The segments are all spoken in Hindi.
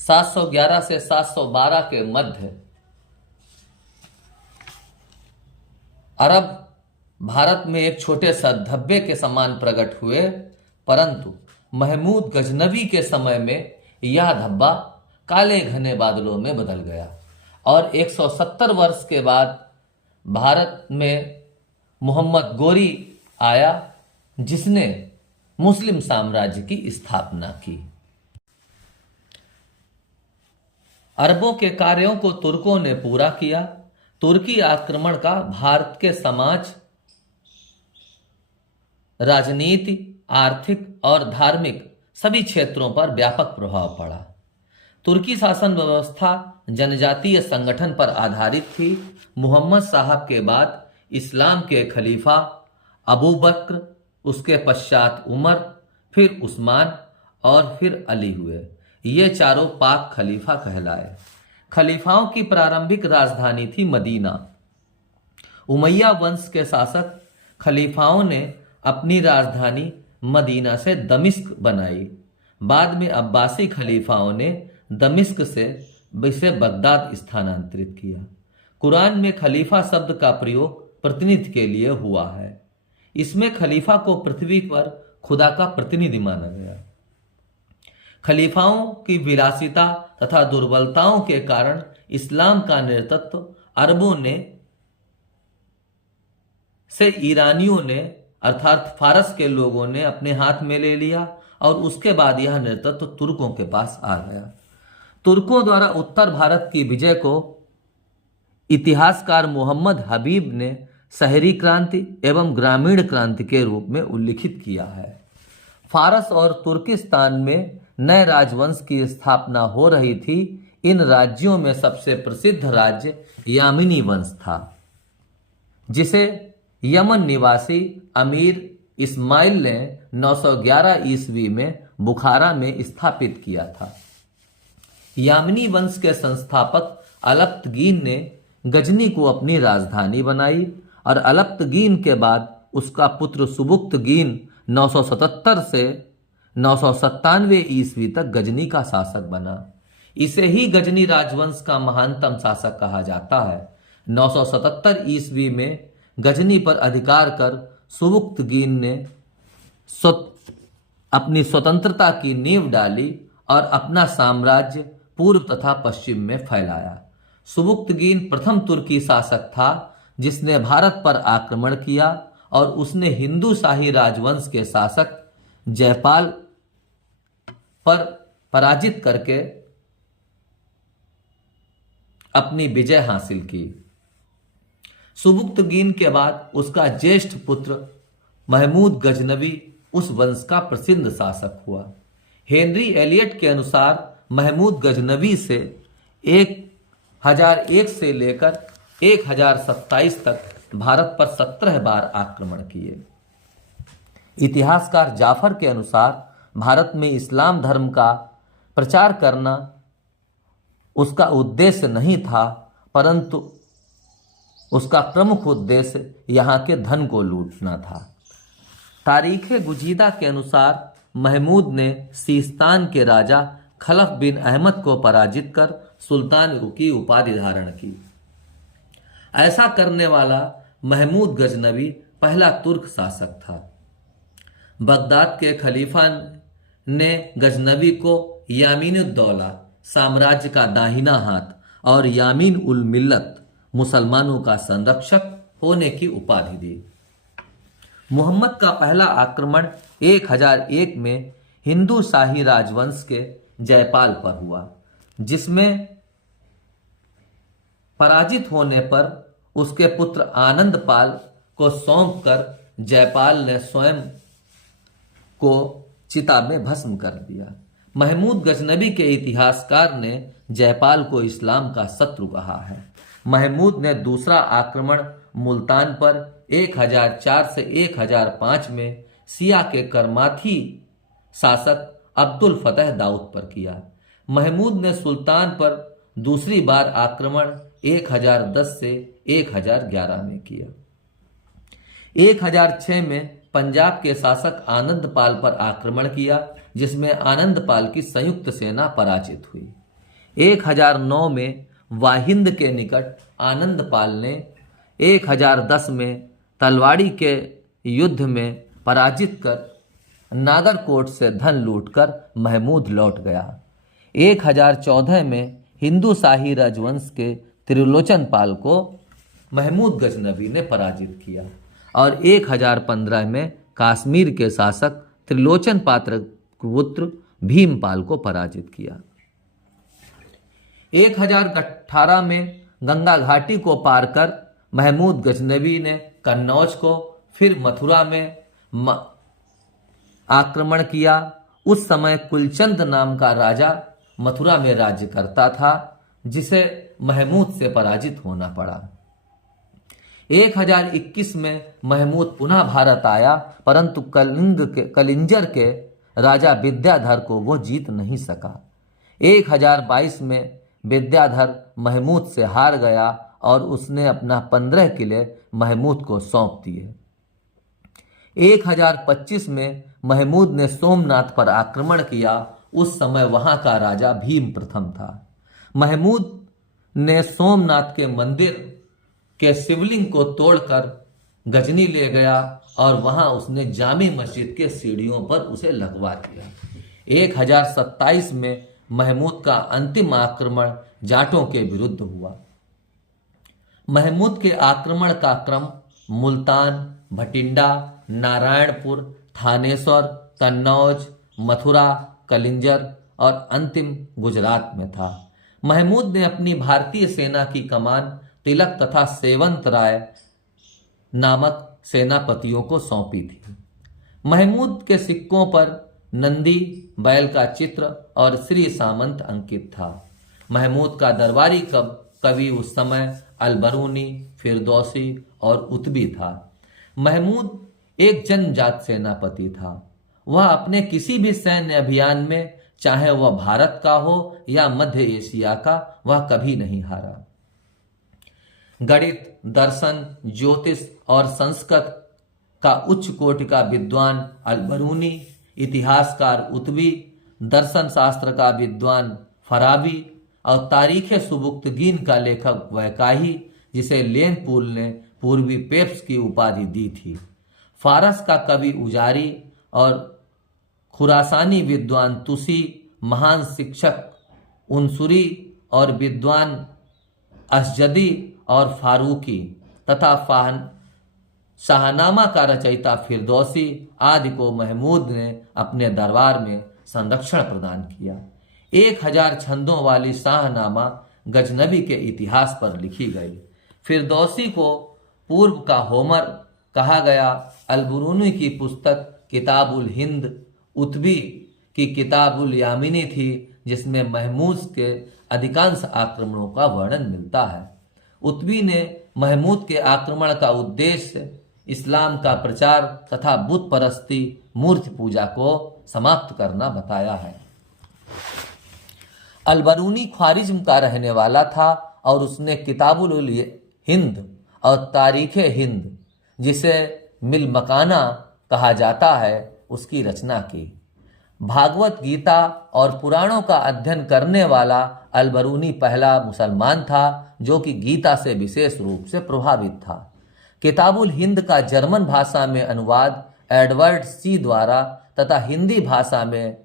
711 से 712 के मध्य अरब भारत में एक छोटे सा धब्बे के समान प्रकट हुए, परंतु महमूद गजनवी के समय में यह धब्बा काले घने बादलों में बदल गया और 170 वर्ष के बाद भारत में मोहम्मद गोरी आया, जिसने मुस्लिम साम्राज्य की स्थापना की। अरबों के कार्यों को तुर्कों ने पूरा किया। तुर्की आक्रमण का भारत के समाज, राजनीति, आर्थिक और धार्मिक सभी क्षेत्रों पर व्यापक प्रभाव पड़ा। तुर्की शासन व्यवस्था जनजातीय संगठन पर आधारित थी। मुहम्मद साहब के बाद इस्लाम के खलीफा अबू बकर, उसके पश्चात उमर, फिर उस्मान और फिर अली हुए। ये चारों पाक खलीफा कहलाए। खलीफाओं की प्रारंभिक राजधानी थी मदीना। उमैया वंश के शासक खलीफाओं ने अपनी राजधानी मदीना से दमिश्क बनाई। बाद में अब्बासी खलीफाओं ने दमिश्क से इसे बगदाद स्थानांतरित किया। कुरान में खलीफा शब्द का प्रयोग प्रतिनिधि के लिए हुआ है। इसमें खलीफा को पृथ्वी पर खुदा का प्रतिनिधि माना गया। खलीफाओं की विलासिता तथा दुर्बलताओं के कारण इस्लाम का नेतृत्व अरबों ने से ईरानियों ने अर्थात फारस के लोगों ने अपने हाथ में ले लिया और उसके बाद यह नेतृत्व तुर्कों के पास आ गया। तुर्कों द्वारा उत्तर भारत की विजय को इतिहासकार मोहम्मद हबीब ने शहरी क्रांति एवं ग्रामीण क्रांति के रूप में उल्लिखित किया है। फारस और तुर्किस्तान में नए राजवंश की स्थापना हो रही थी। इन राज्यों में सबसे प्रसिद्ध राज्य यामिनी वंश था, जिसे यमन निवासी अमीर इस्माइल ने 911 ईस्वी में बुखारा में स्थापित किया था। यामिनी वंश के संस्थापक अलप्तगीन ने गजनी को अपनी राजधानी बनाई और अलप्तगीन के बाद उसका पुत्र सुबुक्तगीन 977 से 997 ईस्वी तक गजनी का शासक बना। इसे ही गजनी राजवंश का महानतम शासक कहा जाता है। 977 ईस्वी में गजनी पर अधिकार कर सुबुक्तगीन ने अपनी स्वतंत्रता की नींव डाली और अपना साम्राज्य पूर्व तथा पश्चिम में फैलाया। सुबुक्तगीन प्रथम तुर्की शासक था जिसने भारत पर आक्रमण किया और उसने हिंदू शाही राजवंश के शासक जयपाल पर पराजित करके अपनी विजय हासिल की। सुबुक्तगीन के बाद उसका ज्येष्ठ पुत्र महमूद गजनवी उस वंश का प्रसिद्ध शासक हुआ। हेनरी एलियट के अनुसार महमूद गजनवी से 1001 से लेकर 1027 तक भारत पर 17 बार आक्रमण किए। इतिहासकार जाफर के अनुसार भारत में इस्लाम धर्म का प्रचार करना उसका उद्देश्य नहीं था, परंतु उसका प्रमुख उद्देश्य यहाँ के धन को लूटना था। तारीख गुजीदा के अनुसार महमूद ने सीस्तान के राजा खलफ बिन अहमद को पराजित कर सुल्तान की उपाधि धारण की। ऐसा करने वाला महमूद गजनवी पहला तुर्क शासक था। बगदाद के खलीफा ने गजनवी को यामीनुद्दौला साम्राज्य का दाहिना हाथ और यामीन उल मिल्लत मुसलमानों का संरक्षक होने की उपाधि दी। मुहम्मद का पहला आक्रमण 1001 में हिंदू शाही राजवंश के जयपाल पर हुआ, जिसमें पराजित होने पर उसके पुत्र आनंदपाल को सौंपकर जयपाल ने स्वयं को चिता में भस्म कर दिया। महमूद गजनवी के इतिहासकार ने जयपाल को इस्लाम का शत्रु कहा है। महमूद ने दूसरा आक्रमण मुल्तान पर 1004 से 1005 में सिया के करमाथी शासक अब्दुल फतेह दाऊद पर किया। महमूद ने सुल्तान पर दूसरी बार आक्रमण 1010 से 1011 में किया। 1006 में पंजाब के शासक आनंदपाल पर आक्रमण किया, जिसमें आनंदपाल की संयुक्त सेना पराजित हुई। 1009 में वाहिंद के निकट आनंदपाल ने 1010 में तलवाड़ी के युद्ध में पराजित कर नागरकोट से धन लूटकर महमूद लौट गया। 1014 में हिंदू शाही राजवंश के त्रिलोचन पाल को महमूद गजनबी ने पराजित किया और 1015 में कश्मीर के शासक त्रिलोचन पात्र पुत्र भीमपाल को पराजित किया। 1018 में गंगा घाटी को पार कर महमूद गजनबी ने कन्नौज को, फिर मथुरा में आक्रमण किया। उस समय कुलचंद नाम का राजा मथुरा में राज्य करता था, जिसे महमूद से पराजित होना पड़ा। 1021 में महमूद पुनः भारत आया, परंतु कलिंजर के राजा विद्याधर को वो जीत नहीं सका। 1022 में विद्याधर महमूद से हार गया और उसने अपना 15 किले महमूद को सौंप दिए। 1025 में महमूद ने सोमनाथ पर आक्रमण किया। उस समय वहां का राजा भीम प्रथम था। महमूद ने सोमनाथ के मंदिर के शिवलिंग को तोड़कर गजनी ले गया और वहां उसने जामी मस्जिद के सीढ़ियों पर उसे लगवा दिया। 1027 में महमूद का अंतिम आक्रमण जाटों के विरुद्ध हुआ। महमूद के आक्रमण का क्रम मुल्तान, भटिंडा, नारायणपुर, थानेश्वर, कन्नौज, मथुरा, कलिंजर और अंतिम गुजरात में था। महमूद ने अपनी भारतीय सेना की कमान तिलक तथा सेवंत राय नामक सेनापतियों को सौंपी थी। महमूद के सिक्कों पर नंदी बैल का चित्र और श्री सामंत अंकित था। महमूद का दरबारी कवि उस समय अलबरूनी, फिरदौसी और उतबी था। महमूद एक जनजात सेनापति था। वह अपने किसी भी सैन्य अभियान में, चाहे वह भारत का हो या मध्य एशिया का, वह कभी नहीं हारा। गणित, दर्शन, ज्योतिष और संस्कृत का उच्च कोटि का विद्वान अलबरूनी, इतिहासकार उतबी, दर्शन शास्त्र का विद्वान फराबी और तारीख सुबुक्तगीन का लेखक वैकाही, जिसे लेनपूल ने पूर्वी पेप्स की उपाधि दी थी, फारस का कवि उजारी और खुरासानी विद्वान तुसी, महान शिक्षक उनसुरी और विद्वान अशजदी और फारूकी तथा शाहनामा का रचयिता फिरदौसी आदि को महमूद ने अपने दरबार में संरक्षण प्रदान किया। 1000 छंदों वाली शाहनामा गजनबी के इतिहास पर लिखी गई। फिरदौसी को पूर्व का होमर कहा गया। अलबरूनी की पुस्तक किताबुल हिंद उतबी की किताबुल यामिनी थी, जिसमें महमूद के अधिकांश आक्रमणों का वर्णन मिलता है। उतबी ने महमूद के आक्रमण का उद्देश्य इस्लाम का प्रचार तथा बुत परस्ती, मूर्ति पूजा को समाप्त करना बताया है। अलबरूनी ख्वारिज्म का रहने वाला था और उसने किताबुल हिंद और तारीखे हिंद, जिसे मिल मकाना कहा जाता है, उसकी रचना की। भागवत गीता और पुराणों का अध्ययन करने वाला अलबरूनी पहला मुसलमान था जो कि गीता से विशेष रूप से प्रभावित था। किताबुल हिंद का जर्मन भाषा में अनुवाद एडवर्ड सी द्वारा तथा हिंदी भाषा में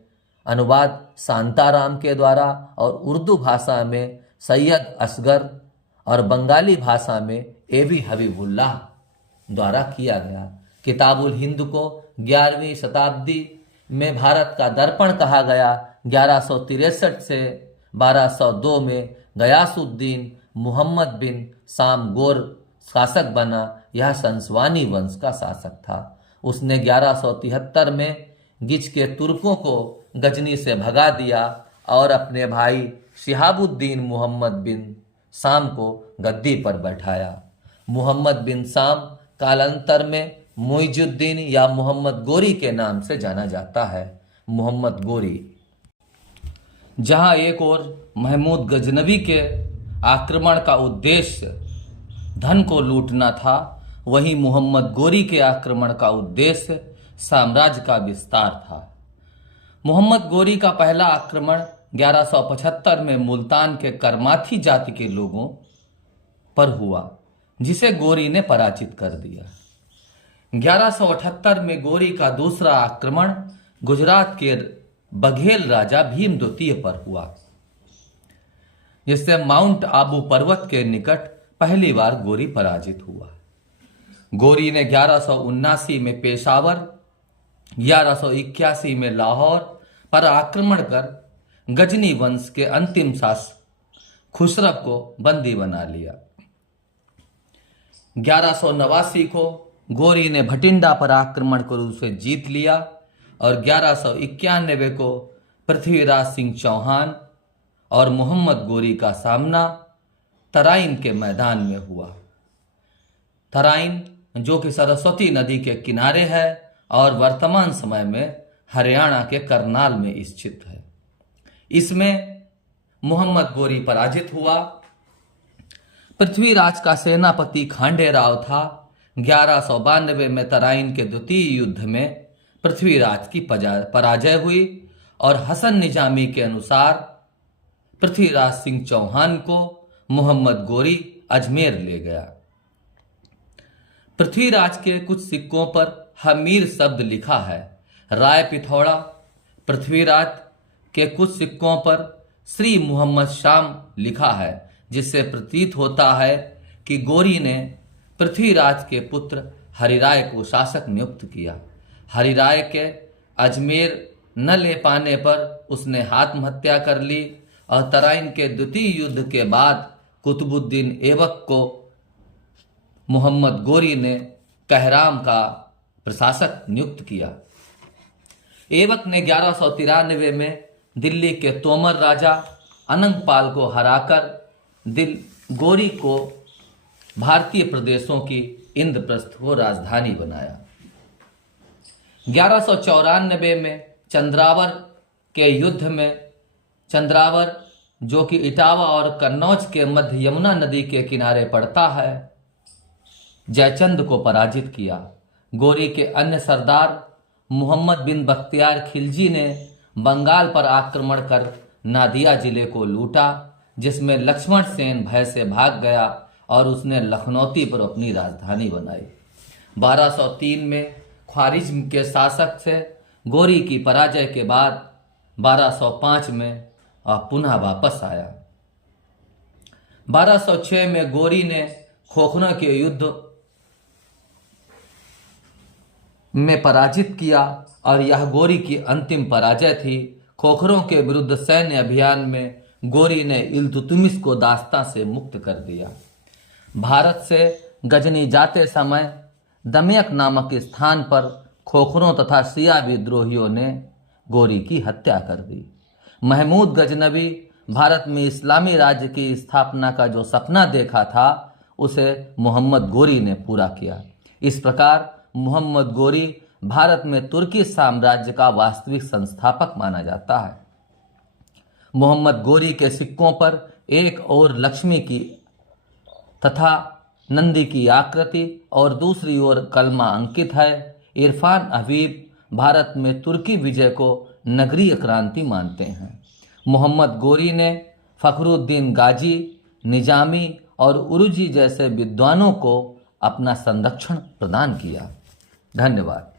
अनुवाद शांताराम के द्वारा और उर्दू भाषा में सैयद असगर और बंगाली भाषा में एबी हबीबुल्लाह द्वारा किया गया। किताबुल हिंद को 11वीं शताब्दी में भारत का दर्पण कहा गया। 1163 से 1202 में गयासुद्दीन मुहम्मद बिन साम गोर शासक बना। यह संसवानी वंश का शासक था। उसने 1173 में गिच के तुर्कों को गजनी से भगा दिया और अपने भाई शिहाबुद्दीन मुहम्मद बिन साम को गद्दी पर बैठाया। मुहम्मद बिन साम कालांतर में मुइजुद्दीन या मोहम्मद गोरी के नाम से जाना जाता है। मोहम्मद गोरी, जहां एक ओर महमूद गजनबी के आक्रमण का उद्देश्य धन को लूटना था, वहीं मोहम्मद गोरी के आक्रमण का उद्देश्य साम्राज्य का विस्तार था। मोहम्मद गोरी का पहला आक्रमण 1175 में मुल्तान के करमाथी जाति के लोगों पर हुआ, जिसे गोरी ने पराजित कर दिया। 1178 में गोरी का दूसरा आक्रमण गुजरात के बघेल राजा भीम द्वितीय पर हुआ, जिससे माउंट आबू पर्वत के निकट पहली बार गोरी पराजित हुआ। गोरी ने 1179 में पेशावर, 1181 में लाहौर पर आक्रमण कर गजनी वंश के अंतिम शासक खुसरव को बंदी बना लिया। 1189 को गोरी ने भटिंडा पर आक्रमण कर उसे जीत लिया और 1191 को पृथ्वीराज सिंह चौहान और मोहम्मद गोरी का सामना तराइन के मैदान में हुआ। तराइन जो कि सरस्वती नदी के किनारे है और वर्तमान समय में हरियाणा के करनाल में स्थित है। इसमें मोहम्मद गोरी पराजित हुआ। पृथ्वीराज का सेनापति खांडे राव था। 1192 में तराइन के द्वितीय युद्ध में पृथ्वीराज की पराजय हुई और हसन निजामी के अनुसार पृथ्वीराज सिंह चौहान को मोहम्मद गोरी अजमेर ले गया। पृथ्वीराज के कुछ सिक्कों पर हमीर शब्द लिखा है। राय पिथौड़ा पृथ्वीराज के कुछ सिक्कों पर श्री मोहम्मद शाम लिखा है, जिससे प्रतीत होता है कि गोरी ने पृथ्वीराज के पुत्र हरिराय को शासक नियुक्त किया। हरिराय के अजमेर न ले पाने पर उसने आत्महत्या कर ली और तराइन के द्वितीय युद्ध के बाद कुतुबुद्दीन ऐबक को मोहम्मद गोरी ने कहराम का प्रशासक नियुक्त किया। ऐबक ने 1193 में दिल्ली के तोमर राजा अनंगपाल को हराकर गोरी को भारतीय प्रदेशों की इंद्रप्रस्थ को राजधानी बनाया। 1194 में चंद्रावर के युद्ध में चंद्रावर, जो कि इटावा और कन्नौज के मध्य यमुना नदी के किनारे पड़ता है, जयचंद को पराजित किया। गोरी के अन्य सरदार मोहम्मद बिन बख्तियार खिलजी ने बंगाल पर आक्रमण कर नादिया जिले को लूटा, जिसमें लक्ष्मण सेन भय से भाग गया और उसने लखनौती पर अपनी राजधानी बनाई। 1203 में ख्वारिज्म के शासक से गोरी की पराजय के बाद 1205 में पुनः वापस आया। 1206 में गोरी ने खोखरा के युद्ध में पराजित किया और यह गोरी की अंतिम पराजय थी। खोखरों के विरुद्ध सैन्य अभियान में गोरी ने इल्तुतमिश को दास्तां से मुक्त कर दिया। भारत से गजनी जाते समय दमयक नामक स्थान पर खोखरों तथा शिया विद्रोहियों ने गोरी की हत्या कर दी। महमूद गजनबी भारत में इस्लामी राज्य की स्थापना का जो सपना देखा था, उसे मोहम्मद गोरी ने पूरा किया। इस प्रकार मोहम्मद गोरी भारत में तुर्की साम्राज्य का वास्तविक संस्थापक माना जाता है। मोहम्मद गोरी के सिक्कों पर एक ओर लक्ष्मी की तथा नंदी की आकृति और दूसरी ओर कलमा अंकित है। इरफान हबीब भारत में तुर्की विजय को नगरीय क्रांति मानते हैं। मोहम्मद गोरी ने फखरुद्दीन गाजी, निजामी और उरुजी जैसे विद्वानों को अपना संरक्षण प्रदान किया। धन्यवाद।